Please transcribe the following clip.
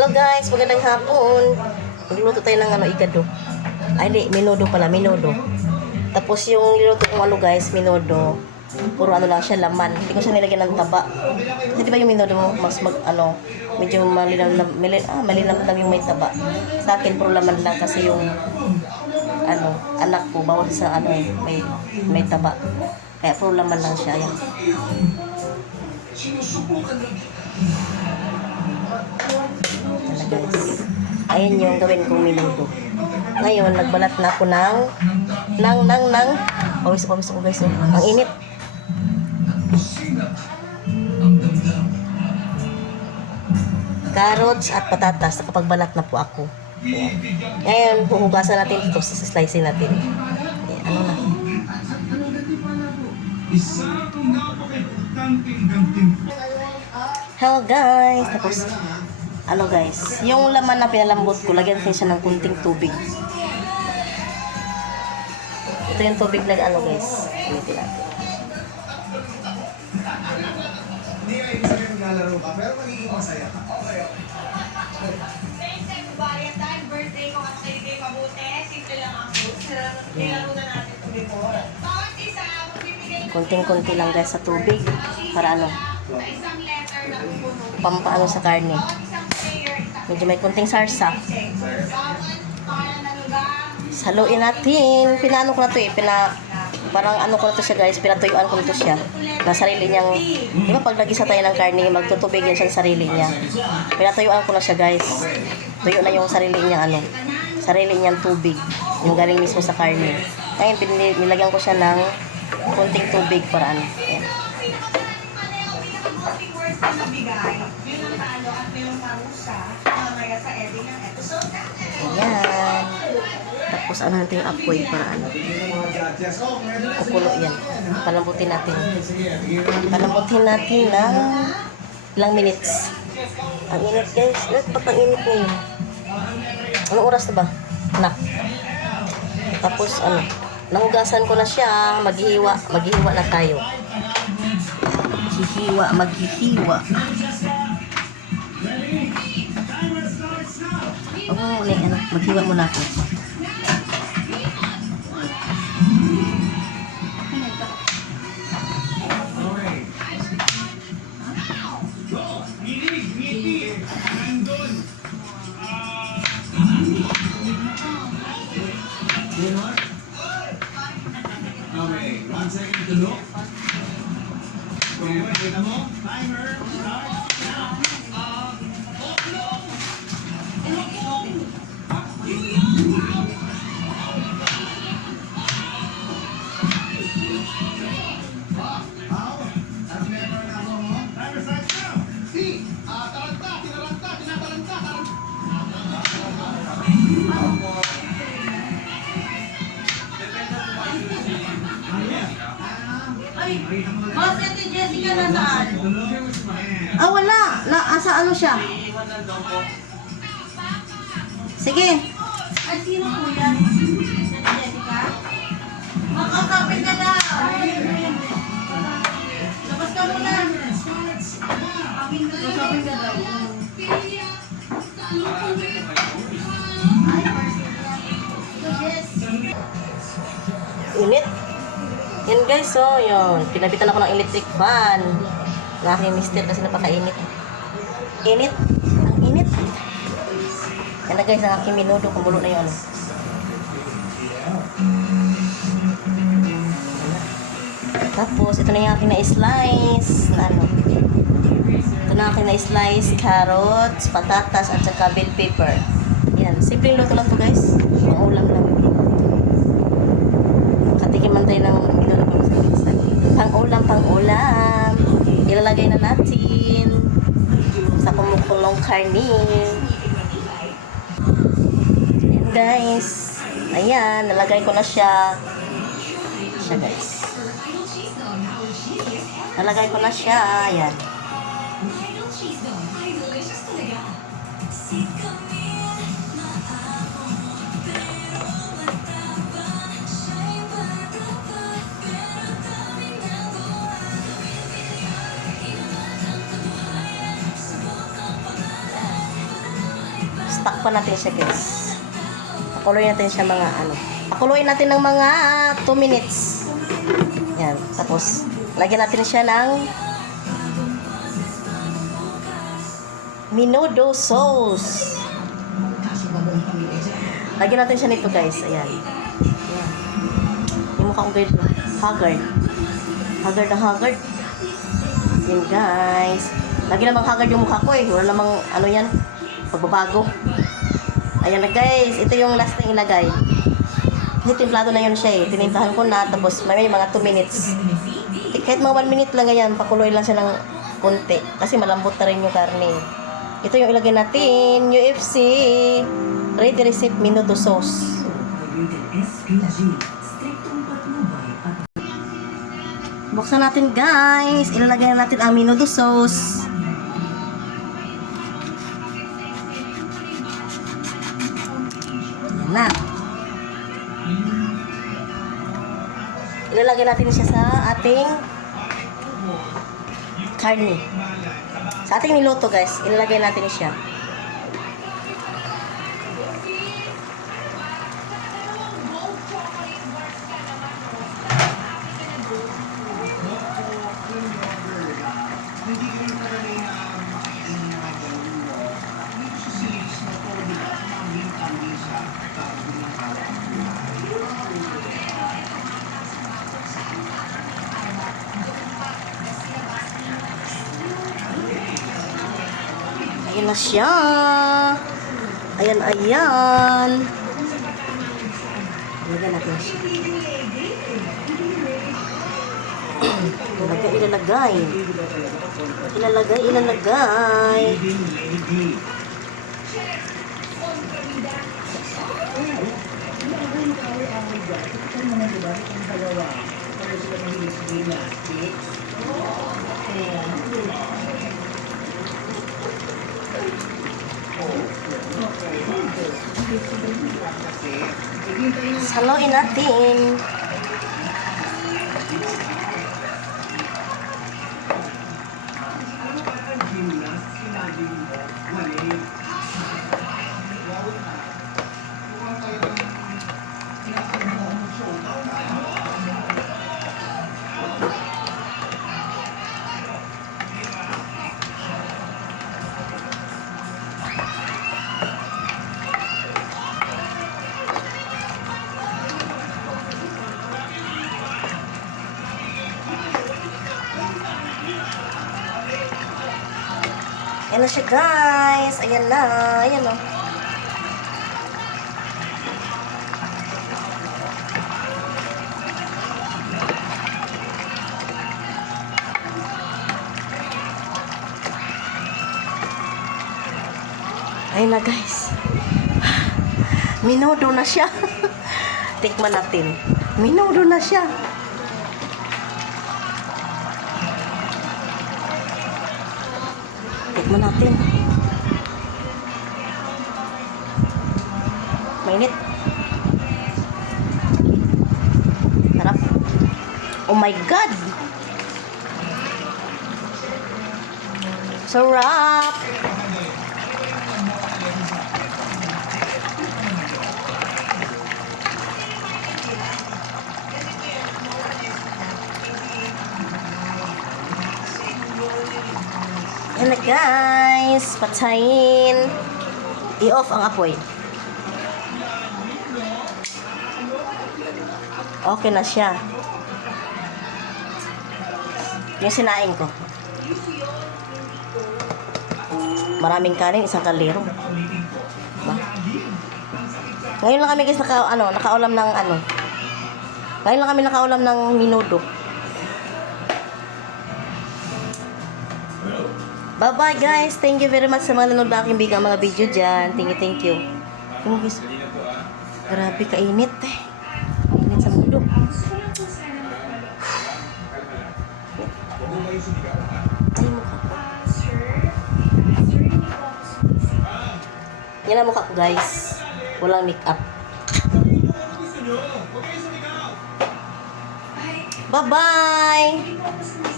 Hello guys, magandang hapon. Magluto tayo ng igado. Ay hindi, minodo pala, minodo. Tapos yung niluto kong guys, minodo. Puro lang siya, laman. Hindi ko siya nilagyan ng taba. Kasi di ba yung minodo mo, mas medyo malinam lang yung may taba. Sa akin, puro laman lang kasi yung anak ko, bawal sa may taba. Kaya puro laman lang siya. Ayan. Guys. Ayan yung gawin kong minuto. Ngayon, nagbalat na ako ng pawis ko guys. Ang init. Carrots at patatas. Nakapagbalat na po ako. Ayan. Ngayon, huhugasan natin ito. Slicein natin. Ayan, ano na. Hello guys. Tapos guys, yung laman na pinalambot ko, lagyan ko siya ng kunting tubig. Ito yung tubig na guys. Initin natin. Hindi kayo sabihin maglalaro ka, pero magiging masaya ka. Valentine, birthday ko at kayo kayo mabuti. Simple lang ako. Nilaro na natin ito before. Bawat isa, magbibigay Kunting-kunti lang guys sa tubig. Para isang letter na pupuno. pampaano sa karne. Medyo may kunting sarsa. Haluin natin. Pinaano ko na to parang ko na to siya guys. Pinatuyuan ko na to siya. Na sarili niyang, di ba pag nagisa tayo ng karne, magtutubig yan siya sa sarili niya. Pinatuyuan ko na siya guys. Tuyo na yung sarili niyang sarili niyang tubig. Yung galing mismo sa karne. Ngayon, nilagyan ko siya ng kunting tubig para Ayan. Ayan. Tapos natin yung apoy para kukulo yan. Palambutin natin. Palambutin natin ng ilang minutes. Ang init guys. Ba't ang init ngayon? Anong oras na ba? Tapos nahugasan ko na siya. Maghihiwa na tayo. Maghihiwa. Maghiwa muna ako. Okay, 1 second to look. Kita mo? Timer starts now. Bakit si Jessica nasaan? Wala. Asa siya? Sige. Ay, sino po yan? Jessica? Makakapit ka na! Labas ka muna! Makakapit ka daw. Init. Yan guys, yun. Pinabitan ako ng electric fan. Ng aking mister kasi napakainit. Init. Ang init. Yan na guys, ang aking minudo. Kumulo na yun. Tapos, ito na yung aking na-slice. Ito na aking na-slice. Carrots, patatas, at saka bell pepper. Yan. Simpleng luto lang to guys. Pang-ulam lang. Katikiman tayo ng minudo ko sa minsan. Pang-ulam. Ilalagay na natin sa kumukulong karne. Ayan guys. Ayan, nalagay ko na siya. Guys. Nalagay ko na siya. Ayan. Tapos takpan natin siya guys. Pakuluin natin siya mga ano. Pakuluin natin ng mga 2 minutes. Yan. Tapos lagyan natin siya ng menudo sauce. Lagyan natin siya nito guys. Ayan. Ayan. Yung mukha kong guys. Haggard. Haggard na haggard. Yan guys. Lagi namang haggard yung mukha ko eh. Wala namang ano yan. Pagbabago. Ayan na guys. Ito yung last na ilagay. Kasi timplado na yun siya eh. Tinimplahan ko na. Tapos may mga 2 minutes. Kahit mga 1 minute lang ganyan. Pakuloy lang siya ng konti. Kasi malambot na rin yung karne. Ito yung ilagay natin. UFC. Ready recipe menudo sauce. Buksan natin guys. Ilalagay na natin ang menudo sauce. Yan na. Ilalagay natin siya sa ating karne. Sa ating niluto guys, ilalagay natin siya. Ayan na siya. Ayan, ayan. Ilagay natin siya. Ilalagay. Ilalagay. Saluin natin. Ayan na siya guys. Ayan na. Ayan o. Ayan na guys. Menudo na siya. Tikman natin. Menudo na siya. Tikman natin. Mainit. Sarap. Oh my God! Sarap! Yan na guys, patayin. I-off ang apoy. Okay na siya. Yung sinaing ko. Maraming kanin, isang kalero. Ba? Ngayon lang kami guys nakaulam ng Ngayon lang kami nakaulam ng menudo. Bye-bye guys. Thank you very much sa mga nanonood na aking mga video dyan. Thank you. Grabe kainit eh. Init sa mundo. Ay, mukha ko. Yan ang mukha ko guys. Walang make-up. Bye-bye!